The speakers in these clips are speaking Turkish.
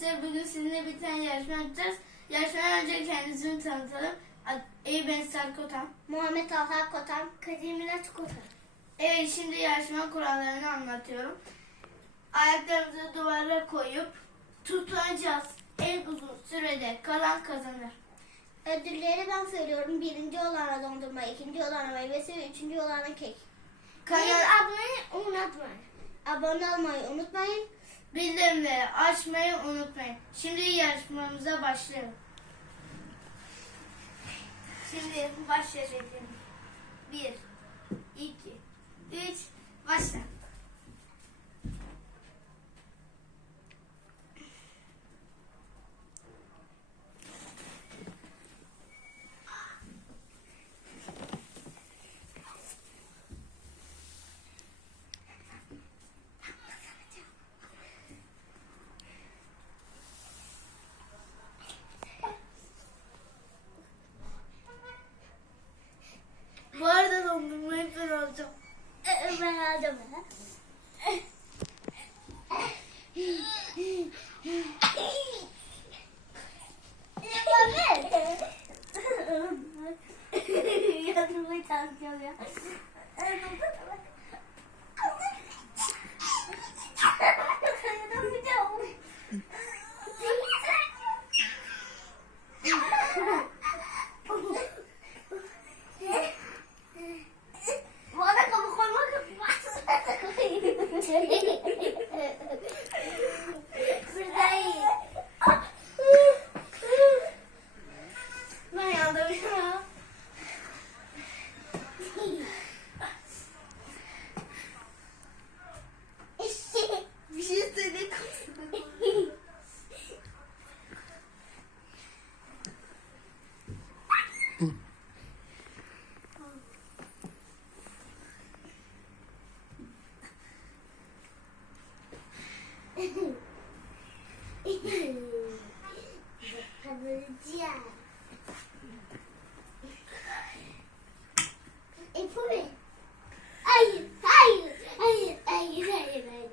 arkadaşlar bugün sizinle bir tane yarışma yapacağız. Yarışmadan önce kendimizi tanıtalım. Ey ben Sarkotan. Muhammed Talha Kotan, Kadir Miraç Kotan. Evet şimdi yarışma kurallarını anlatıyorum. Ayaklarımızı duvara koyup tutunacağız. En uzun sürede kalan kazanır. Ödülleri ben söylüyorum. Birinci olana dondurma, ikinci olana meyvesi ve üçüncü olana kek. Kanal abone unutmayın. Abone olmayı unutmayın. Bildirimleri açmayı unutmayın. Şimdi yarışmamıza başlayalım. Şimdi başlayalım. Bir, iki, üç, başla. Yeah. öleceğim. E bu ne? Hayır, hayır, hayır, hayır, hayır, hayır.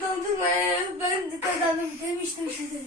Dondurmaya ben de kazandım demiştim size.